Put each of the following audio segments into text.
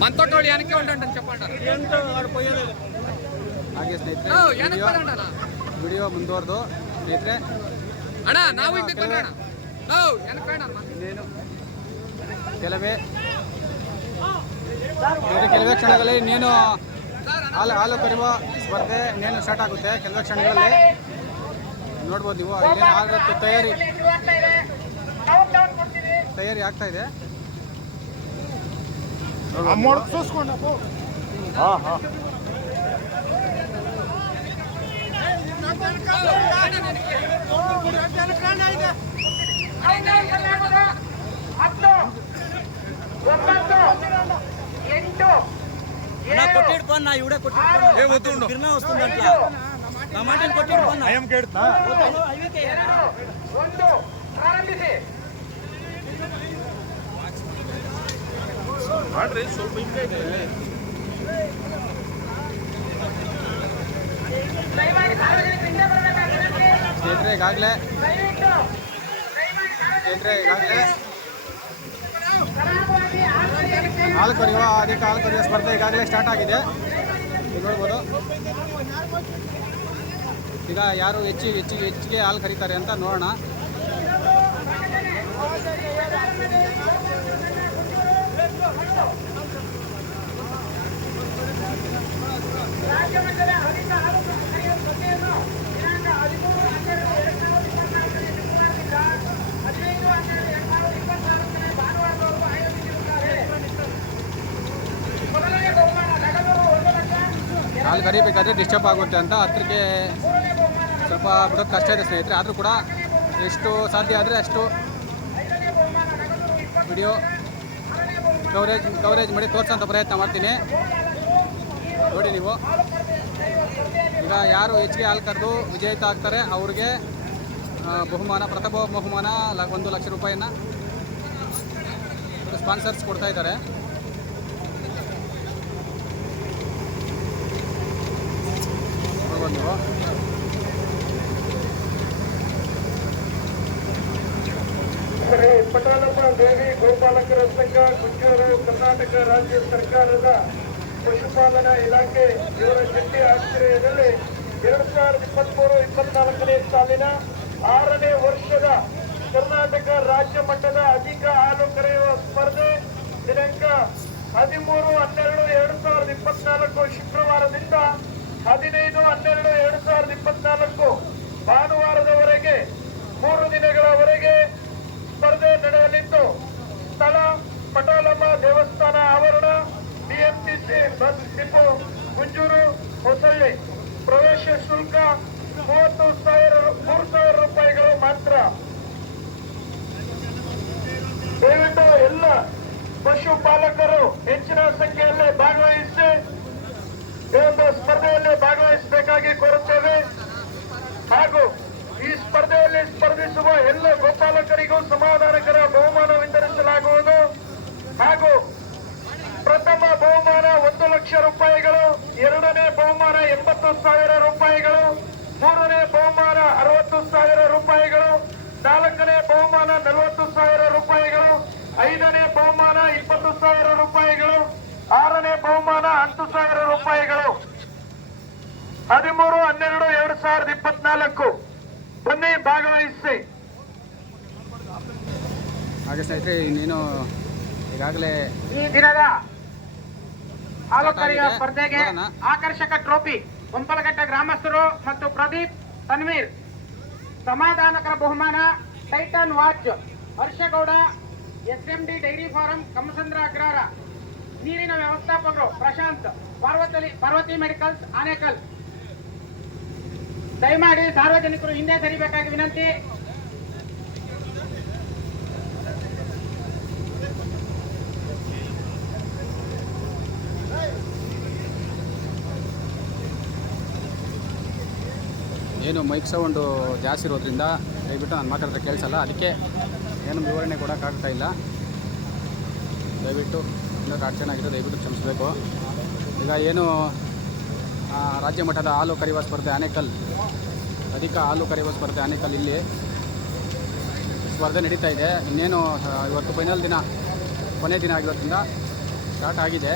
మనతోటి వెనక్కి ఉండండి చెప్పండి. ಹಾಗೆ ಸ್ನೇಹಿತರೆ ವಿಡಿಯೋ ಮುಂದುವರೆದು ಸ್ನೇಹಿತರೆ ಅಣ್ಣ ನಾವು ಇನ್ನೇನು ಕೆಲವೇ ಕ್ಷಣಗಳಲ್ಲಿ ಇನ್ನೇನು ಹಾಲು ಕರೆಯುವ ಸ್ಪರ್ಧೆ ಇನ್ನೇನು ಸ್ಟಾರ್ಟ್ ಆಗುತ್ತೆ. ಕೆಲವೇ ಕ್ಷಣಗಳಲ್ಲಿ ನೋಡ್ಬೋದು ನೀವು. ಇಲ್ಲೇನು ಆಗುತ್ತೆ ತಯಾರಿ ಆಗ್ತಾ ಇದೆ. కొట్టిడుకోన్నా ఇవిడే కొట్టిడుకోన్నా గిర్నా వస్తుంది అట్లా నా మాటని కొట్టిడుకోన్నా అయం కేడుతా ಪ್ರಾರಂಭಿಸಿ ಮಾಡ್ರಿ ಸ್ವಲ್ಪ ಹಿಂಗೆ ಇದೆ ಸ್ನೇಹಿತರೆ ಈಗಾಗಲೇ ಹಾಲು ಕರೆಯುವ ಸ್ಪರ್ಧೆ ಈಗಾಗಲೇ ಸ್ಟಾರ್ಟ್ ಆಗಿದೆ. ನೋಡ್ಬೋದು ಈಗ ಯಾರು ಹೆಚ್ಚಿಗೆ ಹಾಲು ಕರೀತಾರೆ ಅಂತ ನೋಡೋಣ. ಹಾಲು ಕರಿಬೇಕಾದ್ರೆ ಡಿಸ್ಟರ್ಬ್ ಆಗುತ್ತೆ ಅಂತ ಹತ್ರಕ್ಕೆ ಸ್ವಲ್ಪ ಬಿಡೋದು ಕಷ್ಟ ಇದೆ ಸ್ನೇಹಿತರೆ. ಆದರೂ ಕೂಡ ಎಷ್ಟು ಸಾಧ್ಯ ಆದರೆ ಅಷ್ಟು ವಿಡಿಯೋ ಕವರೇಜ್ ಮಾಡಿ ತೋರಿಸೋಂಥ ಪ್ರಯತ್ನ ಮಾಡ್ತೀನಿ. ನೋಡಿ ನೀವು ಈಗ ಯಾರು ಹೆಚ್ಚಿಗೆ ಹಾಲು ಕರೆದು ವಿಜೇತ ಆಗ್ತಾರೆ ಅವ್ರಿಗೆ ಬಹುಮಾನ, ಪ್ರಥಮ ಬಹುಮಾನ 1 ಲಕ್ಷ ರೂಪಾಯಿನ ಸ್ಪಾನ್ಸರ್ಸ್ ಕೊಡ್ತಾ ಇದ್ದಾರೆ. ನೀವು ಪಟಾಲಮ್ಮ ದೇವಿ ಗೋಪಾಲಕರ ಸಂಘ ಗುಂಜೂರು ಕರ್ನಾಟಕ ರಾಜ್ಯ ಸರ್ಕಾರದ ಪಶುಪಾಲನಾ ಇಲಾಖೆ ಇವರ ಜಂಟಿ ಆಶ್ರಯದಲ್ಲಿ 2023-24ನೇ ಸಾಲಿನ 6ನೇ ವರ್ಷದ ಕರ್ನಾಟಕ ರಾಜ್ಯ ಮಟ್ಟದ ಅಧಿಕ ಹಾಲು ಕರೆಯುವ ಸ್ಪರ್ಧೆ ದಿನಾಂಕ 13-12-2024 ಶುಕ್ರವಾರದಿಂದ 15-12-2024 ಭಾನುವಾರದವರೆಗೆ 3 ದಿನಗಳವರೆಗೆ ಸ್ಪರ್ಧೆ ನಡೆಯಲಿದ್ದು, ಸ್ಥಳ ಪಟಾಲಮ್ಮ ದೇವಸ್ಥಾನ ಆವರಣ, BMTC bus depot, Gunjur, Hosahalli. ಪ್ರವೇಶ ಶುಲ್ಕ 3,000 ರೂಪಾಯಿಗಳು ಮಾತ್ರ. ದಯವಿಟ್ಟು ಎಲ್ಲ ಪಶುಪಾಲಕರು ಹೆಚ್ಚಿನ ಸಂಖ್ಯೆಯಲ್ಲಿ ಭಾಗವಹಿಸಿ ಈ ಒಂದು ಸ್ಪರ್ಧೆಯಲ್ಲಿ ಭಾಗವಹಿಸಬೇಕಾಗಿ ಕೋರುತ್ತೇವೆ. ಹಾಗೂ ಈ ಸ್ಪರ್ಧೆಯಲ್ಲಿ ಸ್ಪರ್ಧಿಸುವ ಎಲ್ಲ ಗೋಪಾಲಕರಿಗೂ ಸಮಾಧಾನಕರ ಬಹುಮಾನ ವಿತರಿಸಲಾಗುವುದು. ಹಾಗೂ ಪ್ರಥಮ ಬಹುಮಾನ 1 ಲಕ್ಷ ರೂಪಾಯಿಗಳು, 2ನೇ ಬಹುಮಾನ 80,000 ರೂಪಾಯಿಗಳು, 3ನೇ ಬಹುಮಾನ 60,000 ರೂಪಾಯಿಗಳು, 4ನೇ ಬಹುಮಾನ 40,000 ರೂಪಾಯಿಗಳು, 5ನೇ ಬಹುಮಾನ 20,000 ರೂಪಾಯಿಗಳು, 6ನೇ ಬಹುಮಾನ 10,000 ರೂಪಾಯಿಗಳು. 13-12-2024 ಬನ್ನಿ, ಭಾಗವಹಿಸಿ. ಹಾಗೆ ಸ್ನೇಹಿತರೆ ಇನ್ನೇನು ಈಗಾಗಲೇ ಈ ದಿನದ ಹಾಲು ಕರೆಯುವ ಸ್ಪರ್ಧೆಗೆ ಆಕರ್ಷಕ ಟ್ರೋಫಿ ಗೊಂಪಲಘಟ್ಟ ಗ್ರಾಮಸ್ಥರು ಮತ್ತು ಪ್ರದೀಪ್ ತನ್ವೀರ್. ಸಮಾಧಾನಕರ ಬಹುಮಾನ Titan watch Harshagowda, SMD dairy farm Kamasandra Agrahara. ನೀರಿನ ವ್ಯವಸ್ಥಾಪಕರು ಪ್ರಶಾಂತ್, ಪಾರ್ವತಿ ಮೆಡಿಕಲ್ಸ್ ಆನೇಕಲ್. ದಯಮಾಡಿ ಸಾರ್ವಜನಿಕರು ಹಿಂದೆ ಸರಿಬೇಕಾಗಿ ವಿನಂತಿ. ಏನು ಮೈಕ್ ಸೌಂಡು ಜಾಸ್ತಿ ಇರೋದ್ರಿಂದ ದಯವಿಟ್ಟು ನಾನು ಮಾತಾಡಿದ್ರೆ ಕೇಳಿಸಲ್ಲ, ಅದಕ್ಕೆ ಏನು ವಿವರಣೆ ಕೊಡೋಕ್ಕಾಗ್ತಾ ಇಲ್ಲ. ದಯವಿಟ್ಟು ಇನ್ನೂ ಚೆನ್ನಾಗಿರೋ ದಯವಿಟ್ಟು ಕ್ಷಮಿಸಬೇಕು. ಈಗ ಏನು ರಾಜ್ಯ ಮಟ್ಟದ ಹಾಲು ಕರೆಯುವ ಸ್ಪರ್ಧೆ ಆನೇಕಲ್, ಅಧಿಕ ಹಾಲು ಕರೆಯುವ ಸ್ಪರ್ಧೆ ಆನೇಕಲ್, ಇಲ್ಲಿ ಸ್ಪರ್ಧೆ ನಡೀತಾ ಇದೆ. ಇನ್ನೇನು ಇವತ್ತು ಫೈನಲ್ ದಿನ, ಕೊನೆ ದಿನ ಆಗಿರೋದ್ರಿಂದ ಸ್ಟಾರ್ಟ್ ಆಗಿದೆ.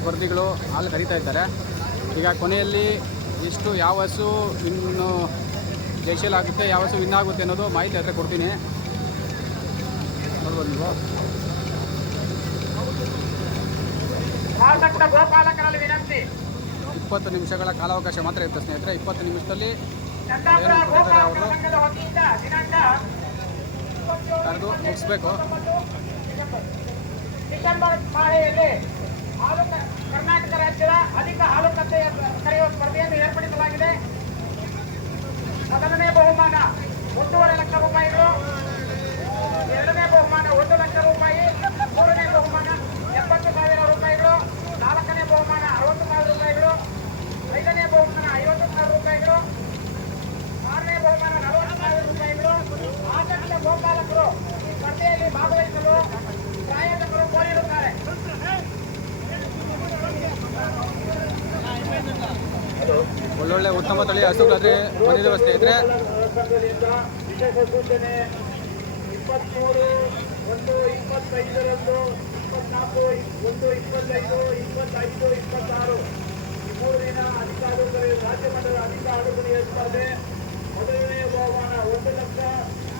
ಸ್ಪರ್ಧಿಗಳು ಹಾಲು ಕರೀತಾ ಇದ್ದಾರೆ. ಈಗ ಕೊನೆಯಲ್ಲಿ ಎಷ್ಟು ಯಾವ ಹಸು ಇನ್ನು ಜಯಶೀಲ ಆಗುತ್ತೆ, ಯಾವ ಹಸು ವಿನ್ ಆಗುತ್ತೆ ಅನ್ನೋದು ಮಾಹಿತಿ ಹತ್ರ ಕೊಡ್ತೀನಿ. ನೋಡ್ಬೋದು ನೀವು. ವಿನಂತಿ 20 ನಿಮಿಷಗಳ ಕಾಲಾವಕಾಶ ಮಾತ್ರ ಇರುತ್ತೆ ಸ್ನೇಹಿತರೆ. 20 ನಿಮಿಷದಲ್ಲಿ ಏನು ಕೊಡ್ತಾರೆ ಅವರು ಕರೆದು ಮುಗಿಸ್ಬೇಕು. ಡಿಸೆಂಬರ್ ಮಾಹೆಯಲ್ಲಿ ಕರ್ನಾಟಕ ರಾಜ್ಯದ ಅಧಿಕ ಹಾಲು ಕರೆಯುವ ಸ್ಪರ್ಧೆಯನ್ನು ಏರ್ಪಡಿಸಲಾಗಿದೆ. ಮೊದಲನೇ ಬಹುಮಾನ 1.5 ಲಕ್ಷ ರೂಪಾಯಿಗಳು, ಎರಡನೇ ಬಹುಮಾನ 1 ಲಕ್ಷ ರೂಪಾಯಿ, ಮೂರನೇ ಬಹುಮಾನ 70,000 ರೂಪಾಯಿಗಳು, ನಾಲ್ಕನೇ ಬಹುಮಾನ 60,000 ರೂಪಾಯಿಗಳು, ಐದನೇ ಬಹುಮಾನ 50,000 ರೂಪಾಯಿಗಳು, ಆರನೇ ಬಹುಮಾನ 40,000 ರೂಪಾಯಿಗಳು. ಆಸಕ್ತ ಗೋಪಾಲಕರು ಈ ಸ್ಪರ್ಧೆಯಲ್ಲಿ ಭಾಗವಹಿಸಲು ಪ್ರಾಯೋಜಕರು ಕೋರಿರುತ್ತಾರೆ. ಒಳ್ಳೊಳ್ಳೆ ಉತ್ತಮ ತಳಿ ಹಸುಗಳಾದ್ರೆ ಬಂದಿದ್ದೇವೆ ಸ್ನೇಹಿತರೆ. ವಿಶೇಷ ಸೂಚನೆ 23/1/25ರಂದು 24/1/25, 25, 26 ಈ 3 ದಿನ ಅಧಿಕ ಆಡುಗರೆ ರಾಜ್ಯ ಮಟ್ಟದ ಅಧಿಕ ಆಡುಗರಿಯ ಸ್ಪರ್ಧೆ. ಮೊದಲನೇ ಬಹುಮಾನ 1 ಲಕ್ಷ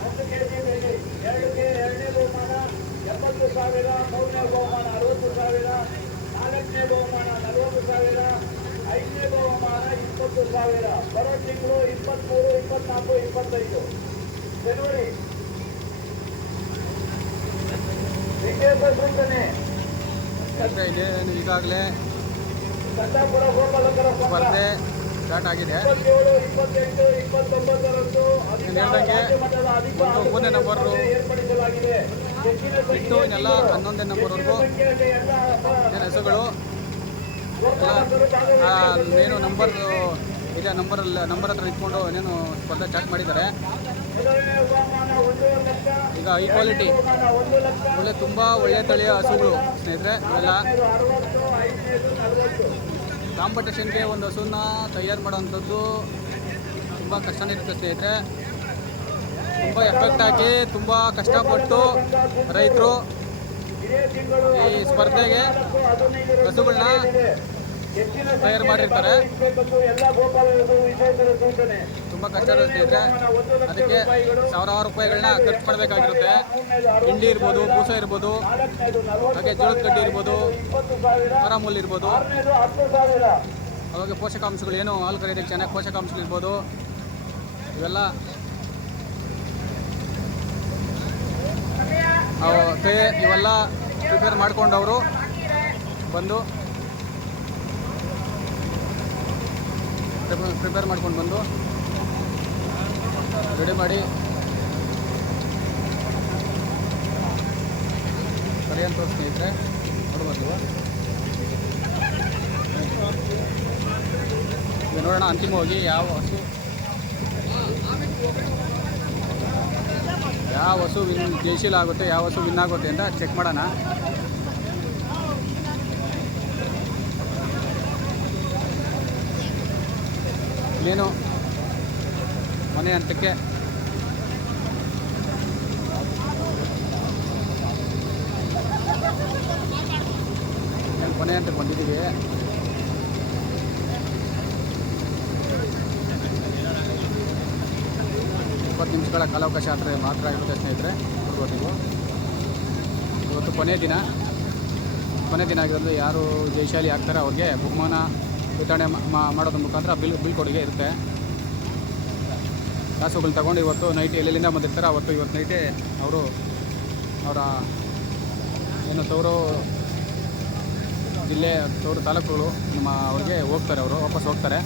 1 ಕೆಜಿ ಬೆಲೆ, ಎರಡನೇ ಬಹುಮಾನ 70,000, ಮೂರನೇ ಬಹುಮಾನ 60,000, ನಾಲ್ಕನೇ ಬಹುಮಾನ 40,000, ಐದನೇ ಬಹುಮಾನ 20,000. ಬರೋ ತಿಂಗಳು 23, 24, 25 ಜನವರಿ. ವಿಶೇಷ ಸೂಚನೆ ಇದೇನು ಈಗಾಗಲೇ ಕಂದಾಪುರ ಗೋಪಾಲಕರ ಸ್ಪರ್ಧೆ ಸ್ಟಾರ್ಟ್ ಆಗಿದೆ. 27, 28, 29ರಂದು ರಾಜ್ಯ ಮಟ್ಟದ ಅಧಿಕ ಮೂರನೇ ನಂಬರು ಏರ್ಪಡಿಸಲಾಗಿದೆ. ಬಿಟ್ಟು ಇನ್ನೆಲ್ಲ 11ನೇ ನಂಬರ್ವರೆಗೂ ಏನು ಹಸುಗಳು ಏನು ನಂಬರ್ ಇದೆ. ನಂಬರ್ ಹತ್ರ ಇಟ್ಕೊಂಡು ಏನೇನು ಸ್ಪರ್ಧೆ ಸ್ಟಾರ್ಟ್ ಮಾಡಿದ್ದಾರೆ. ಈಗ ಹೈ ಕ್ವಾಲಿಟಿ ಒಳ್ಳೆ ತುಂಬ ಒಳ್ಳೆ ತಳಿಯ ಹಸುಗಳು ಸ್ನೇಹಿತರೆ. ಇವೆಲ್ಲ ಕಾಂಪಿಟೇಷನ್ಗೆ ಒಂದು ಹಸುನ ತಯಾರು ಮಾಡೋವಂಥದ್ದು ತುಂಬ ಕಷ್ಟನೇ ಇರುತ್ತೆ ಸ್ನೇಹಿತರೆ. ತುಂಬ ಎಫೆಕ್ಟ್ ಹಾಕಿ ತುಂಬ ಕಷ್ಟಪಟ್ಟು ರೈತರು ಈ ಸ್ಪರ್ಧೆಗೆ ಹಸುಗಳನ್ನ ತಯಾರು ಮಾಡಿರ್ತಾರೆ. ತುಂಬ ಕಷ್ಟ ಇರುತ್ತೆ. ಅದಕ್ಕೆ ಸಾವಿರಾರು ರೂಪಾಯಿಗಳನ್ನ ಖರ್ಚು ಮಾಡಬೇಕಾಗಿರುತ್ತೆ. ಹಿಂಡಿ ಇರ್ಬೋದು, ಬೂಸ ಇರ್ಬೋದು, ಹಾಗೆ ಜೋಳದ ಕಡ್ಡಿ ಇರ್ಬೋದು, ಆರಾಮುಲ್ ಇರ್ಬೋದು. ಅವಾಗ ಪೋಷಕಾಂಶಗಳು ಏನು ಹಾಲು ಕರೆಯೋದಕ್ಕೆ ಚೆನ್ನಾಗಿ ಪೋಷಕಾಂಶಗಳು ಇರ್ಬೋದು. ಇವೆಲ್ಲ ಇವೆಲ್ಲ ಪ್ರಿಪೇರ್ ಮಾಡ್ಕೊಂಡವರು ಬಂದು ರೆಡಿ ಮಾಡಿ ಸರಿ ಅಂತ ಸ್ನೇಹಿತರೆ ನೋಡ್ಬೋದು. ಈಗ ನೋಡೋಣ ಅಂತಿಮವಾಗಿ ಯಾವ ಹಸು ಜಯಶೀಲ ಆಗುತ್ತೆ, ಯಾವ ಹಸು ವಿನ್ ಆಗುತ್ತೆ ಅಂತ ಚೆಕ್ ಮಾಡೋಣ. ಇನ್ನೇನು ಮನೆ ಹಂತಕ್ಕೆ ಕೊನೆ ಹಂತಕ್ಕೆ ಬಂದಿದ್ದೀವಿ. ನಿಮಿಷಗಳ ಕಾಲಾವಕಾಶ ಮಾತ್ರ ಇರುತ್ತೆ ಸ್ನೇಹಿತರೆ. ನೋಡ್ಬೋದು ನೀವು. ಇವತ್ತು ಕೊನೆ ದಿನ ಆಗಿರೋದು ಯಾರು ಜಯಶಾಲಿ ಆಗ್ತಾರೆ ಅವ್ರಿಗೆ ಬಹುಮಾನ ವಿತರಣೆ ಮಾಡೋದ್ರ ಮುಖಾಂತರ ಬಿಲ್ ಕೊಡುಗೆ ಇರುತ್ತೆ. ಕಾಸುಗಳು ತಗೊಂಡು ಇವತ್ತು ನೈಟ್ ಎಲ್ಲೆಲ್ಲಿಂದ ಬಂದಿರ್ತಾರೆ ಇವತ್ತು ನೈಟೇ ಅವರ ಏನು ತವರು ಜಿಲ್ಲೆ ತವರು ತಾಲೂಕುಗಳು ಅವ್ರಿಗೆ ಹೋಗ್ತಾರೆ. ಅವರು ವಾಪಸ್ ಹೋಗ್ತಾರೆ.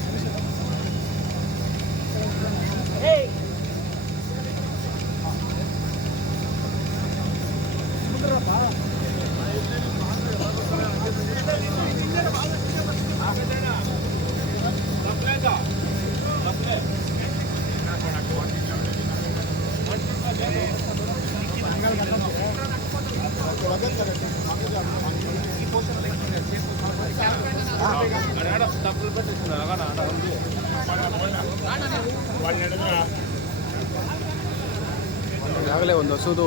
ಈಗಾಗಲೇ ಒಂದು ಹಸುದು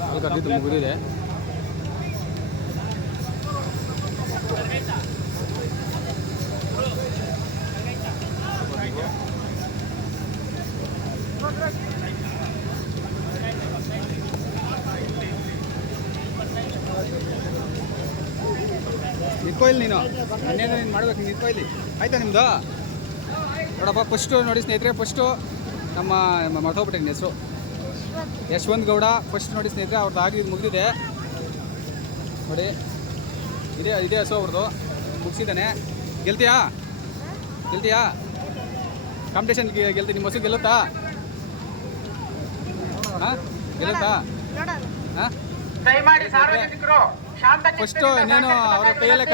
ಹಾಲು ಕರೆದಿದ್ದು ಮುಗಿದಿದೆ. ನಿಂತ್ಕೊ ಇಲ್ಲಿ ನೀನು ಇನ್ನೇನು ನೀನು ಮಾಡ್ಬೇಕು, ನಿಂತ್ಕೊ ಇಲ್ಲಿ ಆಯ್ತಾ ನಿಮ್ಮದು. ನೋಡಪ್ಪ ಫಸ್ಟು ನೋಡಿ ಸ್ನೇಹಿತರೆ, ಫಸ್ಟು ನಮ್ಮ ಮರ್ತೋಗ್ಬಿಟ್ಟೆ ಹೆಸರು ಯಶವಂತ್ ಗೌಡ. ಫಸ್ಟ್ ನೋಡಿ ಸ್ನೇಹಿತರೆ, ಅವ್ರದ್ದು ಆಗಿ ಮುಗಿದಿದೆ ನೋಡಿ. ಇದೇ ಹಸು ಅವ್ರದ್ದು ಮುಗಿಸಿದ್ದಾನೆ. ಗೆಲ್ತೀಯಾ ಕಾಂಪಿಟೇಷನ್ ಗೆಲ್ತಿ? ನಿಮ್ಮ ಹಸು ಗೆಲ್ಲುತ್ತಾ? ಹಾಂ ಗೆಲ್ಲುತ್ತಾ? ಹಾಂ ಫಸ್ಟು ಇನ್ನೇನು ಅವರ ಕೈಯಲ್ಲೇ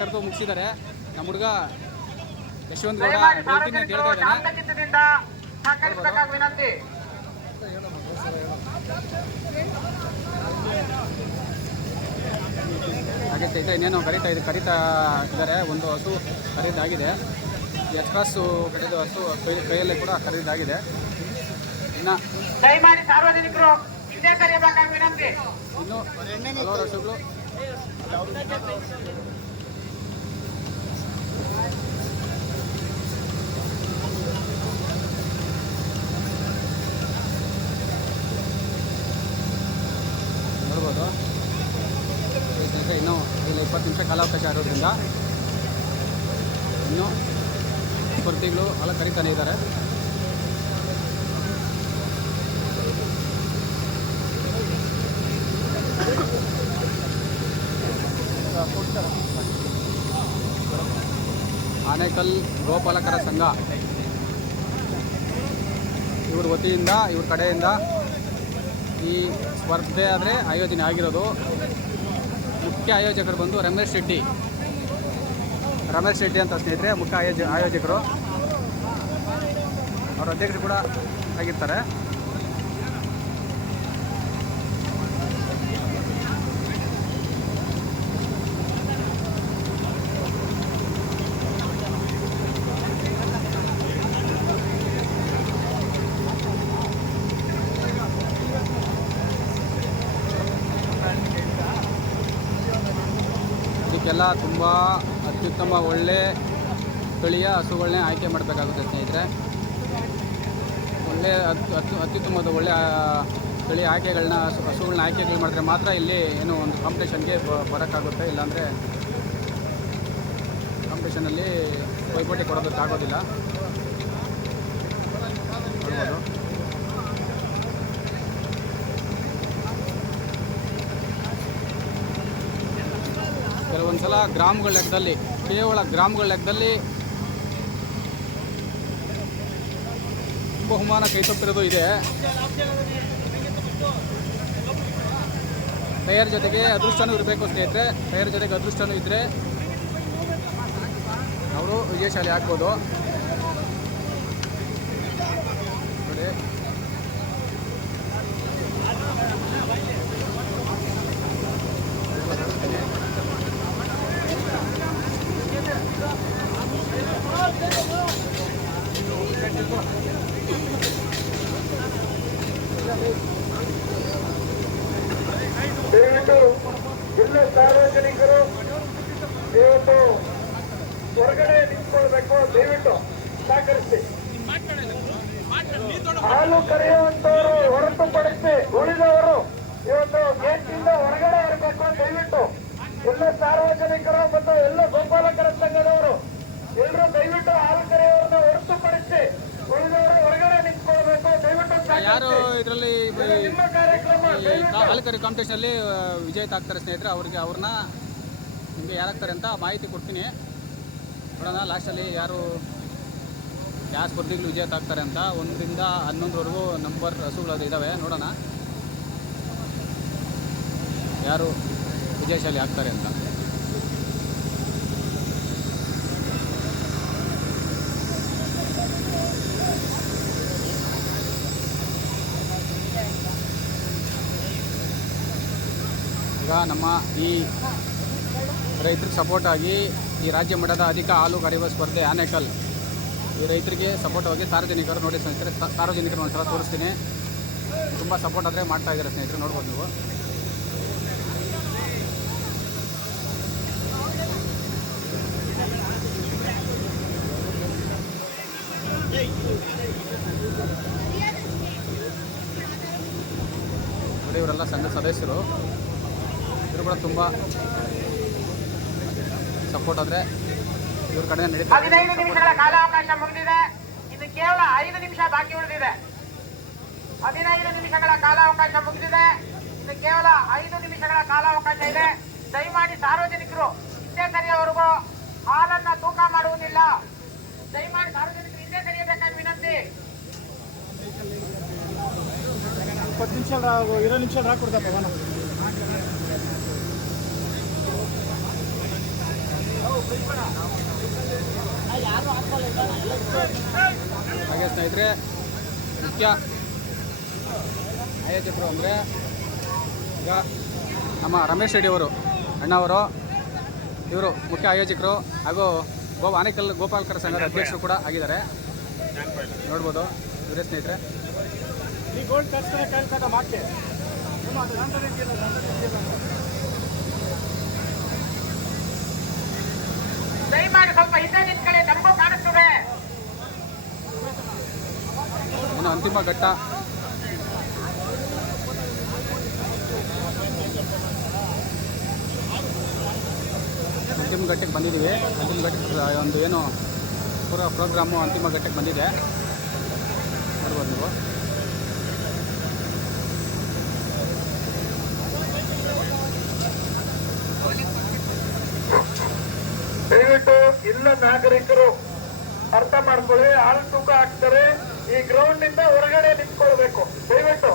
ಕರೆದು ಮುಗಿಸಿದ್ದಾರೆ. ನಮ್ಮ ಹುಡುಗ ಯಶವಂತ್ ಗೌಡ ಗೆಲ್ತೀನಿ ಅಂತ ಹೇಳ್ತಾ ಇದ್ದಾನೆ. ಹಾಗೆ ಚೈತ್ರ ಇನ್ನೇನು ಕರೀತಾ ಇದ್ದಾರೆ. ಒಂದು ಹಸು ಖರೀದಾಗಿದೆ, ಎಕ್ಸ್ಪ್ರೆಸ್ಸು ಕರೀದು ಹಸು ಕೈಯಲ್ಲೇ ಕೂಡ ಖರೀದಾಗಿದೆ. ಇನ್ನು ಸಾರ್ವಜನಿಕರು ಇನ್ನೂ ಹಲವಾರು ಹಸುಗಳು ನೋಡ್ಬೋದು. ಇನ್ನೂ ಇಲ್ಲಿ 20 ನಿಮಿಷ ಕಾಲಾವಕಾಶ ಇರೋದ್ರಿಂದ ಇನ್ನೂ ಸ್ಪರ್ಧಿಗಳು ಎಲ್ಲ ಕರೀತಾನೆ ಇದ್ದಾರೆ. ಆನೇಕಲ್ ಗೋಪಾಲಕರ ಸಂಘ ಇವ್ರ ವತಿಯಿಂದ, ಇವ್ರ ಕಡೆಯಿಂದ ಈ ಸ್ಪರ್ಧೆ ಆದರೆ ಆಯೋಜನೆ ಆಗಿರೋದು. ಮುಖ್ಯ ಆಯೋಜಕರು ಬಂದು ರಮೇಶ್ ಶೆಟ್ಟಿ ಅಂತ ಸ್ನೇಹಿತರೆ ಮುಖ್ಯ ಆಯೋಜಕರು. ಅವರ ಅಧ್ಯಕ್ಷರು ಕೂಡ ಆಗಿರ್ತಾರೆ. ಇದಕ್ಕೆಲ್ಲ ತುಂಬ ಅತ್ಯುತ್ತಮ ಒಳ್ಳೆ ತಳಿಯ ಹಸುಗಳನ್ನೇ ಆಯ್ಕೆ ಮಾಡಬೇಕಾಗುತ್ತೆ ಸ್ನೇಹಿತರೆ. ಒಳ್ಳೆ ಅತ್ಯುತ್ತಮವಾದ ಒಳ್ಳೆ ತಳಿ ಆಯ್ಕೆಗಳನ್ನ ಹಸುಗಳನ್ನ ಆಯ್ಕೆಗಳು ಮಾಡಿದ್ರೆ ಮಾತ್ರ ಇಲ್ಲಿ ಏನೋ ಒಂದು ಕಾಂಪಿಟೇಷನ್ಗೆ ಬರೋಕ್ಕಾಗುತ್ತೆ. ಇಲ್ಲಾಂದರೆ ಕಾಂಪಿಟೇಷನಲ್ಲಿ ಪೈಪೋಟಿ ಕೊಡೋದಕ್ಕಾಗೋದಿಲ್ಲ. ನೋಡ್ಬೋದು. ಕೆಲವೊಂದು ಸಲ ಗ್ರಾಮಗಳ ಲೆಕ್ಕದಲ್ಲಿ, ಕೇವಲ ಗ್ರಾಮಗಳ ಲೆಕ್ಕದಲ್ಲಿ ಬಹುಮಾನ ಕೈ ತಪ್ಪಿರೋದು ಇದೆ. ಟೈರ್ ಜೊತೆಗೆ ಅದೃಷ್ಟನೂ ಇರಬೇಕು ಸ್ನೇಹಿತರೆ. ಟೈರ್ ಜೊತೆಗೆ ಅದೃಷ್ಟನೂ ಇದ್ದರೆ ಅವರು ವಿಜಯಶಾಲಿ ಆಗ್ಬೋದು. ನೋಡಿ ದಯವಿಟ್ಟು ಎಲ್ಲ ಸಾರ್ವಜನಿಕರು ಇವತ್ತು ಹೊರಗಡೆ ನಿಂತ್ಕೊಳ್ಬೇಕು. ದಯವಿಟ್ಟು ಸಹಕರಿಸಿ. ಹಾಲು ಕರೆಯುವಂತವರು ಹೊರತುಪಡಿಸಿ ಉಳಿದವರು ಇವತ್ತು ಗೇಟಿಂದ ಹೊರಗಡೆ ಇರಬೇಕು. ದಯವಿಟ್ಟು ಎಲ್ಲ ಸಾರ್ವಜನಿಕರು ಮತ್ತು ಎಲ್ಲ ಗೋಪಾಲಕರ ಸಂಘದವರು ಎಲ್ಲರೂ ದಯವಿಟ್ಟು ಹಾಲು ಕರೆಯುವವರನ್ನ ಹೊರತುಪಡಿಸಿ ಉಳಿದವರು ಹೊರಗಡೆ ನಿಂತ್ಕೊಳ್ಬೇಕು. ದಯವಿಟ್ಟು ಯಾರು ಇದರಲ್ಲಿ ನಿಮ್ಮ ಕಾರ್ಯಕ್ರಮ ಹಾಲುಕರಿ ಕಾಂಪಿಟೇಷನಲ್ಲಿ ವಿಜೇತ ಆಗ್ತಾರೆ ಸ್ನೇಹಿತರೆ, ಅವ್ರನ್ನ ನಿಮಗೆ ಯಾರಾಗ್ತಾರೆ ಅಂತ ಮಾಹಿತಿ ಕೊಡ್ತೀನಿ. ನೋಡೋಣ ಲಾಸ್ಟಲ್ಲಿ ಯಾರು ಸ್ಪರ್ಧಿಗಳು ವಿಜೇತ ಆಗ್ತಾರೆ ಅಂತ. 1 ರಿಂದ 11ವರೆಗೂ ನಂಬರ್ ಹಸುಗಳು ಇದ್ದಾವೆ. ನೋಡೋಣ ಯಾರು ವಿಜಯಶಾಲಿ ಆಗ್ತಾರೆ ಅಂತ. ಈಗ ನಮ್ಮ ಈ ರೈತರಿಗೆ ಸಪೋರ್ಟ್ ಆಗಿ ಈ ರಾಜ್ಯ ಮಟ್ಟದ ಅಧಿಕ ಹಾಲು ಕರೆಯುವ ಸ್ಪರ್ಧೆ ಆನೇಕಲ್, ಈ ರೈತರಿಗೆ ಸಪೋರ್ಟ್ ಆಗಿ ಸಾರ್ವಜನಿಕರು ನೋಡಿ ಸ್ನೇಹಿತರೆ, ಸಾರ್ವಜನಿಕರು ಒಂದ್ಸಲ ತೋರಿಸ್ತೀನಿ. ತುಂಬ ಸಪೋರ್ಟ್ ಆದರೆ ಮಾಡ್ತಾ ಇದ್ದಾರೆ ಸ್ನೇಹಿತರೆ, ನೋಡ್ಬೋದು ನೀವು. ಸಂಘದ ಸದಸ್ಯರು. ಇವರು ಕೂಡ ತುಂಬ ಸಪೋರ್ಟ್ ಆದರೆ ಇವ್ರ ಕಡೆ ನಡೀತಾ 15 ನಿಮಿಷಗಳ ಕಾಲಾವಕಾಶ ಮುಗಿದಿದೆ. ಇನ್ನು ಕೇವಲ 5 ನಿಮಿಷ ಬಾಕಿ ಉಳಿದಿದೆ. 15 ನಿಮಿಷಗಳ ಕಾಲಾವಕಾಶ ಮುಗಿದಿದೆ. ಇನ್ನು ಕೇವಲ 5 ನಿಮಿಷಗಳ ಕಾಲಾವಕಾಶ ಇದೆ. ದಯಮಾಡಿ ಸಾರ್ವಜನಿಕರು ಹಿಂದೆ ಸರಿಯವರೆಗೂ ಹಾಲನ್ನ ತೂಕ ಮಾಡುವುದಿಲ್ಲ. ದಯಮಾಡಿ ಸಾರ್ವಜನಿಕರು ಹಿಂದೆ ಸರಿಯಬೇಕಾಗಿ ವಿನಂತಿ. 20 ನಿಮಿಷ 20 ನಿಮಿಷ ಹಾಕೊಡ್ತಪ್ಪ ಅವನ. ಹಾಗೆ ಸ್ನೇಹಿತರೆ, ಮುಖ್ಯ ಆಯೋಜಕರು ಅಂದರೆ ಈಗ ನಮ್ಮ ರಮೇಶ್ ರೆಡ್ಡಿ ಅವರು ಅಣ್ಣವರು, ಇವರು ಮುಖ್ಯ ಆಯೋಜಕರು ಹಾಗೂ ಆನೇಕಲ್ ಗೋಪಾಲಕರ ಸಂಘದ ಅಧ್ಯಕ್ಷರು ಕೂಡ ಆಗಿದ್ದಾರೆ. ನೋಡ್ಬೋದು ಇವರೇ ಸ್ನೇಹಿತರೆ. ದಯಮಾಡಿ ಸ್ವಲ್ಪ ಹಿಂದೆ ನಿಂತ್ಕೊಳ್ಳಿ, ನಮಗೂ ಕಾಣಿಸ್ತದೆ. ಇನ್ನು ಅಂತಿಮ ಘಟ್ಟ ಅಂತಿಮ ಘಟ್ಟಕ್ಕೆ ಬಂದಿದ್ದೀವಿ. ಅಂತಿಮ ಘಟ್ಟಕ್ಕೆ ಒಂದು ಏನು ಪೂರ ಪ್ರೋಗ್ರಾಮು ಅಂತಿಮ ಘಟ್ಟಕ್ಕೆ ಬಂದಿದೆ. ನೋಡ್ಬೋದು ನೀವು. ದಯವಿಟ್ಟು ಎಲ್ಲ ನಾಗರಿಕರು ಅರ್ಥ ಮಾಡ್ಕೊಳ್ಳಿ, ಹಾಲು ತೂಕ ಹಾಕ್ತಾರೆ. ಈ ಗ್ರೌಂಡ್ ನಿಂದ ಹೊರಗಡೆ ನಿಂತ್ಕೊಳ್ಬೇಕು. ದಯವಿಟ್ಟು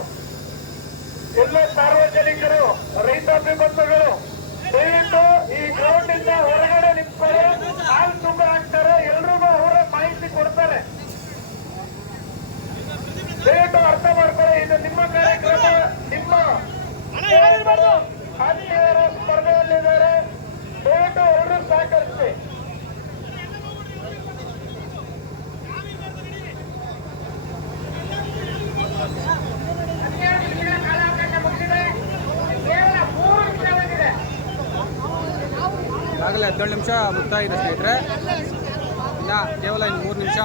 ಎಲ್ಲ ಸಾರ್ವಜನಿಕರು, ರೈತಾಪಿ ಬಂಧುಗಳು ದಯವಿಟ್ಟು ಈ ಗ್ರೌಂಡ್ ನಿಂದ ಹೊರಗಡೆ ನಿಂತ್ಕೊಳ್ಳಿ. ಹಾಲು ತೂಕ ಹಾಕ್ತಾರೆ, ಎಲ್ರಿಗೂ ಅವರ ಮಾಹಿತಿ ಕೊಡ್ತಾರೆ. ದಯವಿಟ್ಟು ಅರ್ಥ ಮಾಡ್ಕೊಳ್ಳಿ. ಇದು ನಿಮ್ಮ ಕಾರ್ಯಕ್ರಮ, ನಿಮ್ಮ ಆತ್ಮೀಯರ ಸ್ಪರ್ಧೆಯಲ್ಲಿದ್ದಾರೆ. ದಯವಿಟ್ಟು ಎಲ್ಲರೂ ಸಹಕರಿಸಿ. ಈಗಾಗಲೇ 17 ನಿಮಿಷ ಮುಕ್ತಾಯ ಇದೆ ಸ್ನೇಹಿತರೆ. ಇನ್ನು ಕೇವಲ ಇನ್ನು 3 ನಿಮಿಷ.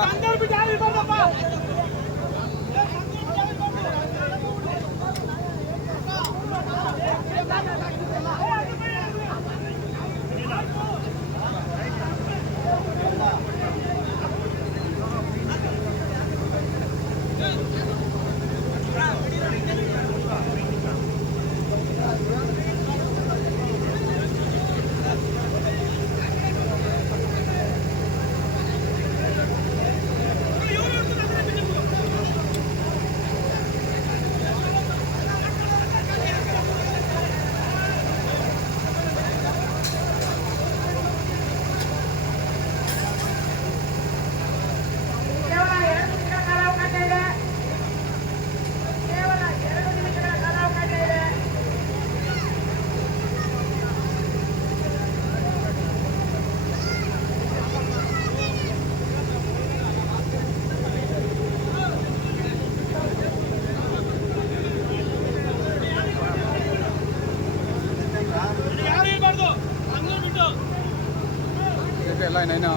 ಎಲ್ಲ ಇನ್ನೇನು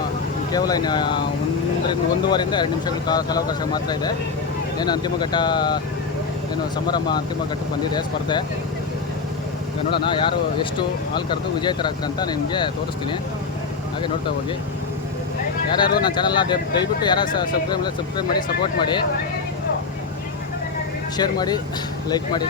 ಕೇವಲ ಇನ್ನು 1.5 2 ನಿಮಿಷಗಳ ಕಾಲಾವಕಾಶ ಮಾತ್ರ ಇದೆ. ಏನು ಅಂತಿಮ ಘಟ್ಟ ಏನು ಸಮಾರಂಭ ಅಂತಿಮ ಘಟ್ಟಕ್ಕೆ ಬಂದಿದೆ ಸ್ಪರ್ಧೆ. ಈಗ ನೋಡೋಣ ಯಾರು ಎಷ್ಟು ಹಾಲು ಕರೆದು ವಿಜೇತರಾಗ್ತಾರೆ ಅಂತ ನಿಮಗೆ ತೋರಿಸ್ತೀನಿ. ಹಾಗೆ ನೋಡ್ತಾ ಹೋಗಿ. ಯಾರ್ಯಾರು ನನ್ನ ಚಾನಲ್ನ ದಯವಿಟ್ಟು ಯಾರು ಸಬ್ಸ್ಕ್ರೈಬ್ ಮಾಡಿ, ಸಪೋರ್ಟ್ ಮಾಡಿ, ಶೇರ್ ಮಾಡಿ, ಲೈಕ್ ಮಾಡಿ.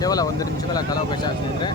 ಕೇವಲ 1 ನಿಮಿಷಗಳ ಕಾಲಾವಕಾಶ ಆಗಿದ್ರೆ